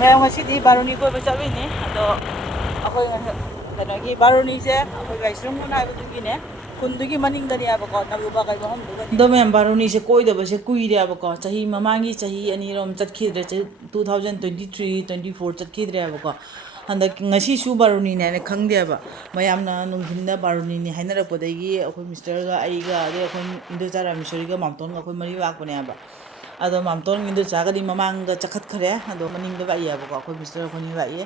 मैं ngasi बारुनी कोई चलने अदो अखोई कनोगी बारुनी से अखोई वाइसरुम नाइबदुगिने खुंदुगी मनिंगदनी आबको नगुबा कई बहम दो मैं बारुनी से कोई दबसे कुइरे आबको चाही ममांगी चाही अनीरोम चटखिद्रे 2023 24 चटखिद्रे आबको हंदक ngasi सु बारुनी ने खंगदेबा मयामना नुंगिंदा बारुनी ने हाइनरपदगी अखोई मिस्टरगा आइगा अदे अखोई इंदोचा रामेश्वरीगा मामतोन अखोई मरी वाकपने आबा अदो मामतोन इंदोचा गदी ममांगा चखतखरे अदो मनिंगदा बाई आबको अखोई मिस्टर अखोनी बाई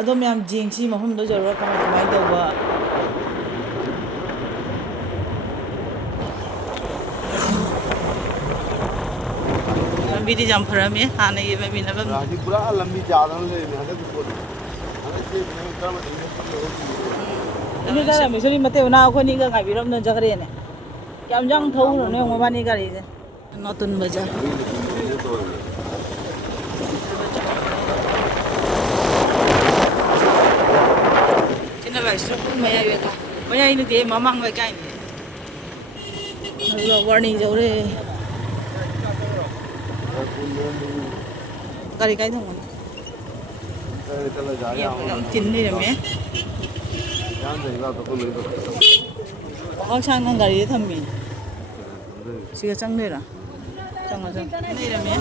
अदो मैम जेंसी महमदो जरूर कमाई तौबा लंबी जाम फरमे हाने ये में बिना राजी पूरा लंबी ज्यादा ले हने तो बोल हने से बिना काम नहीं जरा मिसरी मते उना अखोनी का गाबिरम न जगरे ने क्याम जंग थौ ने मबानी गाड़ी से नतुन बाजार चिना बाइस्ट्रो मया वेका मया इन दे ममांग वे काइन लो वार्निंग जौरे गाड़ी काइन थंगन तीन नहीं रमे sang nang gari thammi siga chang nei ra chang nei ra me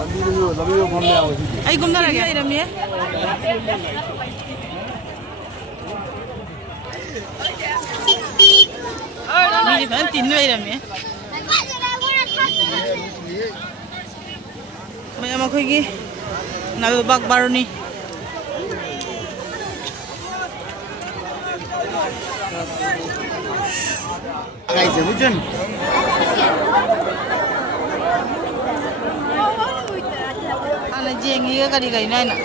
ai gum na ra ge ra me ni ban tin nei ra me maya ma khoi gi na bak baruni कैसे बुझन ana jengi ga kari kai nai na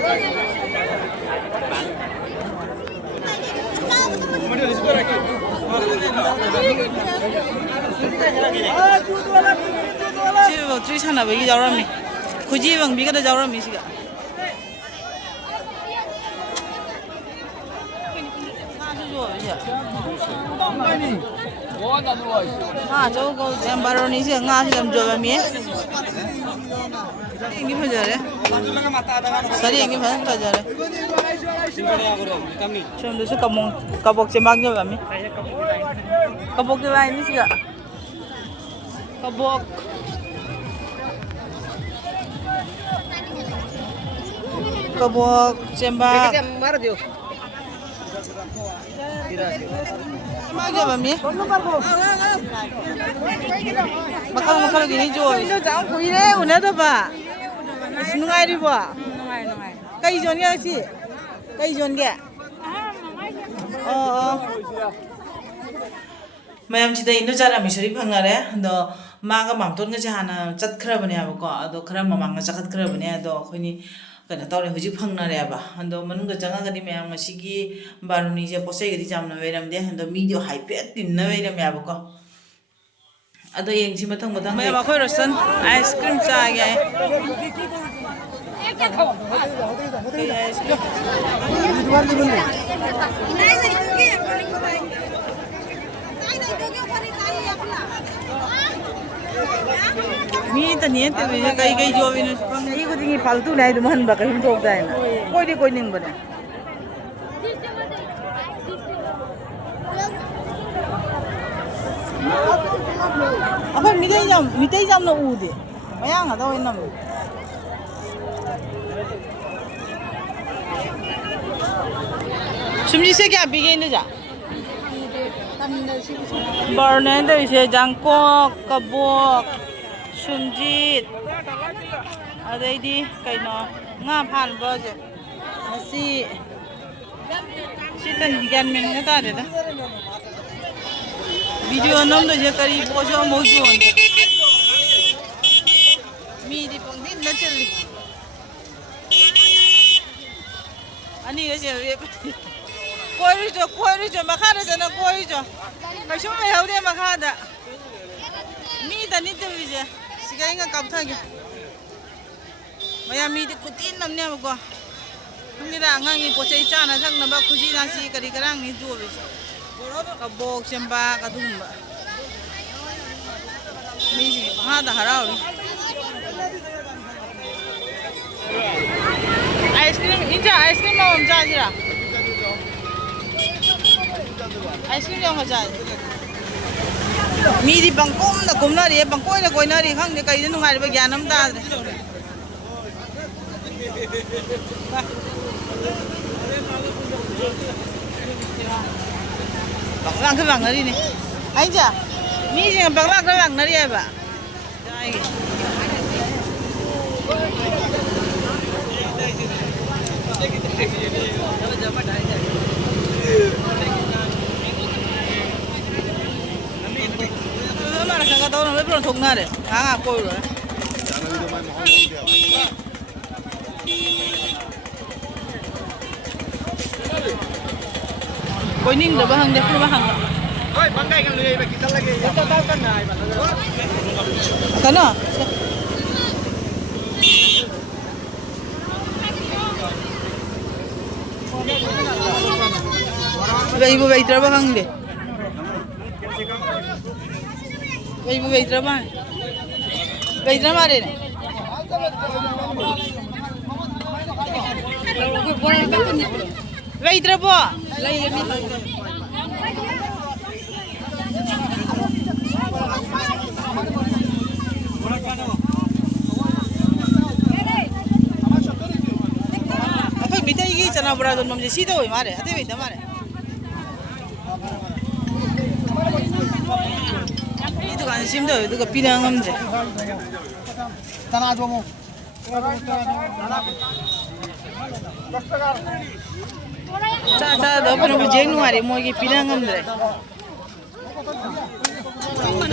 sibo tui sana bagi jawrami khuji bang bi kada jawrami siga 저거 엠바로니 시 nga시 감 줘바미 인기 퍼져래 서리 인기 퍼져래 좀도 까몽 까복제 막 줘바미 까복게 와이니 시가 까복 까복 잼바 Maga bami? Makal gini jo. Ino jang kuire una da ba. Nungai ri ba. Nungai. Kai jon ga si. Kai jon ga. Oh. Mayam chida ino jara misori phangare do maga mamton ga jana chat khra bane abako ado khra mamanga chakhat khra bane ado khoini kana tawre huji phangna re ba ando manunga janga gadi mayam masigi baruni je posai gadi jamna veram de ando medio hype tin na veram ya ba ko ado yengsi mathang mayam akhoi rosan ice cream cha ge मी त नि ते कई जो बिनु कई को दिङी फाल्तु नाइ दु मन बका हिम जोक दाइन कोइ निङ बने अब मिtai jam न उदे मयांग अदा ओइन नम सुमजी से क्या बिगे न जा बर्नन से जांको कबोक सुमजीत अदैदी कइनो nga phan ba je asi sitan digan men na ta de da video nom do je kari bo jo mo jo mi di pong din na chali ani ga je koi ri jo makha da jana koi jo kai shu mai haude makha da mi da ni de je sigai nga kap tha ge maya mi di kutin namne ko ngira ngangi pochai chana sang na ba khuji na si kari karang ni jo bi ka bok chamba ka dumba mi ha da harau ice cream ꯑꯃ ꯆꯥꯁꯤꯔꯥ ice cream ꯌꯥꯎꯕ ꯆꯥꯁꯤ ꯃꯤꯗꯤ ꯄꯪꯀꯣꯝꯗ ꯀꯨꯝꯅꯔꯤ ꯄꯪꯀꯣꯏꯅ ꯀꯣꯏꯅꯔꯤ ꯈꯪꯗꯦ ꯀꯩꯗ ꯅꯨꯡꯉꯥꯏꯔꯤꯕ ꯒ꯭ꯌꯥꯟ ꯑꯃ ꯇꯥꯗ꯭ꯔꯦ ꯄꯪꯂꯥꯡꯗ ꯂꯥꯡꯅꯔꯤꯅꯦ ꯑꯩꯁꯦ ꯃꯤꯁꯤꯡ ꯄꯪꯂꯥꯡꯗ ꯂꯥꯡꯅꯔꯤ ꯍꯥꯏꯕ ꯃꯥꯅ ꯈꯪꯒ ꯇꯧꯅ ꯂꯣꯏ ꯄꯨꯔ ꯊꯣꯛꯅꯔꯦ ꯉꯥꯏꯍꯥꯛ ꯀꯣꯏꯔꯨꯔꯦ ꯀꯣꯏꯅꯤꯡꯗꯕ ꯍꯪꯗꯦ ꯄꯨꯔ ꯍꯪꯕ ꯀꯩꯅꯣ ꯂꯩꯕꯨ ꯂꯩꯇ꯭ꯔꯕ ꯈꯪꯗꯦ ꯂꯩꯕꯨ ꯂꯩꯇ꯭ꯔꯕ ꯂꯩꯇ꯭ꯔ ꯃꯥꯜꯂꯦꯅꯦ ꯂꯩꯇ꯭ꯔꯕꯣ ꯑꯩꯈꯣꯏ ꯃꯤꯇꯩꯒꯤ ꯆꯅꯥ ꯕꯣꯔꯥ ꯌꯣꯟꯐꯝꯁꯦ ꯁꯤꯗ ꯑꯣꯏ ꯃꯥꯜꯂꯦ ꯑꯇꯩ ꯂꯩꯇ ꯃꯥꯜꯂꯦ 이 두칸 심도 누가 비lang ngâm Tanah dua mau. Cha đó phần nó jeng nuari moi ki bilang ngâm dre.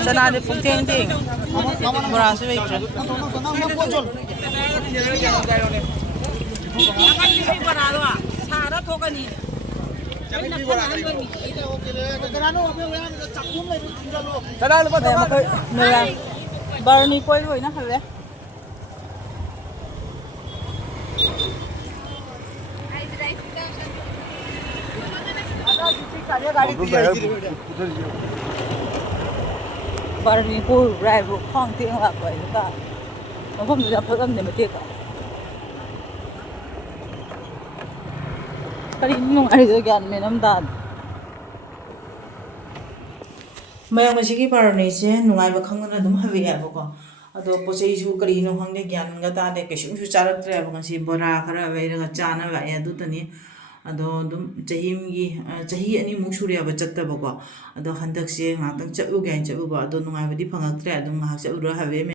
Sana de phung teng teng. Bora su wei tre. Barney koi rồi na hale. Barney koi rai bu khang tieng la koi ka. Nó không được phật âm để mà tiệc cả. Cái gì nung ai rồi gan mình âm ta. ꯃꯌꯥꯝ ꯑꯁꯤꯒꯤ ꯕꯥꯔꯨꯅꯤꯁꯦ ꯅꯨꯡꯉꯥꯏꯕ ꯈꯪꯗꯅ ꯑꯗꯨꯝ ꯍꯜꯂꯛꯑꯦꯕꯀꯣ ꯑꯗꯣ ꯄꯣꯠ ꯆꯩꯁꯨ ꯀꯔꯤꯅꯣ ꯈꯪꯗꯦ ꯒ꯭ꯌꯥꯟꯒ ꯇꯥꯗꯦ ꯀꯩꯁꯨꯝꯁꯨ ꯆꯥꯔꯛꯇ꯭ꯔꯦꯕ ꯉꯁꯤ ꯕꯣꯔꯥ ꯈꯔ ꯂꯩꯔꯒ ꯆꯥꯅ ꯂꯥꯛꯑꯦ ꯑꯗꯨꯇꯅꯤ ꯑꯗꯣ ꯑꯗꯨꯝ ꯆꯍꯤ ꯑꯅꯤꯃꯨꯛ ꯁꯨꯔꯦꯕ ꯆꯠꯇꯕꯀꯣ ꯑꯗꯣ ꯍꯟꯗꯛꯁꯦ ꯉꯥꯛꯇꯪ ꯆꯠꯂꯨꯒꯦ ꯍꯥꯏꯅ ꯆꯠꯂꯨꯕ ꯑꯗꯣ ꯅꯨꯡꯉꯥꯏꯕꯗꯤ ꯐꯪꯉꯛꯇ꯭ꯔꯦ ꯑꯗꯨꯝ ꯉꯥꯏꯍꯥꯛ ꯆꯠꯂꯨꯔ ꯍꯜꯂꯛꯑꯦ